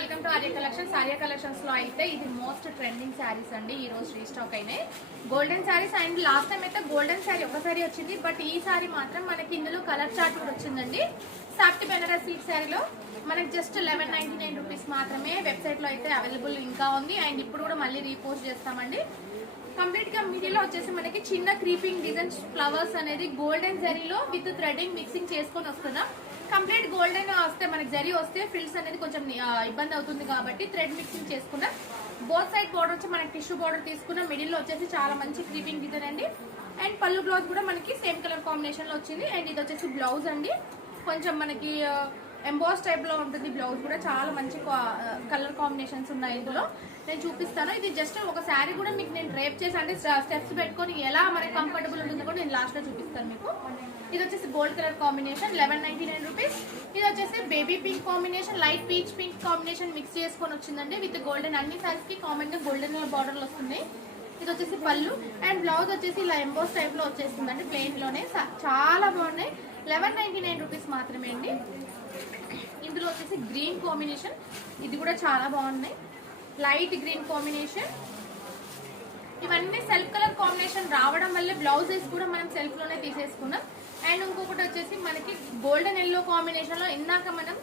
Welcome to Arya collections. Arya collections లో అయితే ఇది మోస్ట్ ట్రెండింగ్ శారీస్ అండి. ఈ రోజు రీస్టాక్ అయినాయి golden saris. And last time అయితే గోల్డెన్ శారీ ఒక శారీ వచ్చింది, బట్ ఈ శారీ మాత్రం మనకి ఇందులో కలర్ చార్ట్ కూడా వచ్చిందండి. సాఫ్ట్ బెనారస్ సిల్క్ శారీలో మనకి జస్ట్ 1199 రూపీస్ మాత్రమే. వెబ్సైట్ లో అయితే అవైలబుల్ ఇంకా ఉంది, అండ్ ఇప్పుడు కూడా మళ్ళీ రీపోస్ట్ చేస్తామండి. కంప్లీట్ గా మిడిల్ వచ్చేసి మనకి చిన్న క్రీపింగ్ డిజైన్ ఫ్లవర్స్ అనేది గోల్డెన్ జరీలో విత్ థ్రెడింగ్ మిక్సింగ్ చేసుకొని వస్తున్నాం. కంప్లీట్ గోల్డెన్ వస్తే మనకి జరీ వస్తే ఫ్రిల్స్ అనేది కొంచెం ఇబ్బంది అవుతుంది కాబట్టి థ్రెడ్ మిక్సింగ్ చేసుకున్నాం. బోత్ సైడ్ బోర్డర్ వచ్చి మనకి టిష్యూ బోర్డర్ తీసుకున్నాం. మిడిల్ లో వచ్చేసి చాలా మంచి క్రీపింగ్ డిజైన్ అండి. అండ్ పళ్ళు బ్లౌజ్ కూడా మనకి సేమ్ కలర్ కాంబినేషన్ లో వచ్చింది. అండ్ ఇది వచ్చేసి బ్లౌజ్ అండి, కొంచెం మనకి ఎంబోస్ టైప్ లో ఉంటుంది. బ్లౌజ్ కూడా చాలా మంచి కలర్ కాంబినేషన్స్ ఉన్నాయి ఇందులో. నేను చూపిస్తాను. ఇది జస్ట్ ఒక శారీ కూడా మీకు నేను డ్రేప్ చేసి అంటే స్టెప్స్ పెట్టుకొని ఎలా మనకి కంఫర్టబుల్ ఉంటుందో కూడా నేను లాస్ట్ లో చూపిస్తాను మీకు. ఇది వచ్చేసి గోల్డ్ కలర్ కాంబినేషన్ 1199 రూపీస్. ఇది వచ్చేసి baby pink combination, light peach pink combination mix చేసుకొని వచ్చిందండి. విత్ గోల్డెన్ అన్ని సారీస్ కి కామన్ గా గోల్డెన్ బార్డర్లు వస్తున్నాయి. ఇది వచ్చేసి పళ్ళు అండ్ బ్లౌజ్ వచ్చేసి ఇలా ఎంబోస్ టైప్ లో వచ్చేస్తుందండి. ప్లెయిన్ లోనే చాలా బాగున్నాయి. 1199 రూపీస్ మాత్రమే అండి. ఇందులో వచ్చేసి గ్రీన్ కాంబినేషన్, ఇది కూడా చాలా బాగున్నాయి. లైట్ గ్రీన్ కాంబినేషన్, ఇవన్నీ సెల్ఫ్ కలర్ కాంబినేషన్ రావడం వల్ల బ్లౌజెస్ కూడా మనం సెల్ఫ్ లోనే తీసేసుకున్నాం. అండ్ ఇంకొకటి వచ్చేసి మనకి గోల్డెన్ ఎల్లో కాంబినేషన్ లో ఇందాక మనం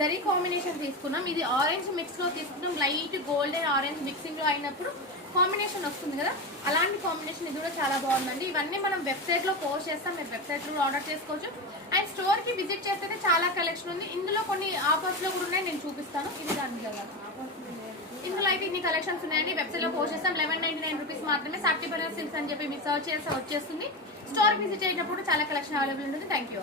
జరీ కాంబినేషన్ తీసుకున్నాం. ఇది ఆరెంజ్ మిక్స్ లో తీసుకున్నాం. లైట్ గోల్డెన్ ఆరెంజ్ మిక్సింగ్ లో అయినప్పుడు కాంబినేషన్ వస్తుంది కదా, అలాంటి కాంబినేషన్ ఇది కూడా చాలా బాగుందండి. ఇవన్నీ మనం వెబ్సైట్ లో పోస్ట్ చేస్తాం, మీరు వెబ్సైట్ లో ఆర్డర్ చేసుకోవచ్చు. అండ్ స్టోర్ కి విజిట్ చేస్తే చాలా కలెక్షన్ ఉంది. ఇందులో కొన్ని ఆఫర్స్ లో కూడా ఉన్నాయి, నేను చూపిస్తాను. ఇది దాని కదా ఇందులో అయితే ఇన్ని కలెక్షన్స్ ఉన్నాయండి. వెబ్సైట్ లో పోస్ట్ చేస్తాం. 1199 రూపీస్ మాత్రమే. సాఫ్ట్ బెనారస్ సిల్క్స్ అని చెప్పి మీరు సర్చ్ చేస్తే వచ్చేస్తుంది. స్టోర్ విజిట్ అయినప్పుడు చాలా కలెక్షన్ అవైలబుల్ ఉంటుంది. Thank you.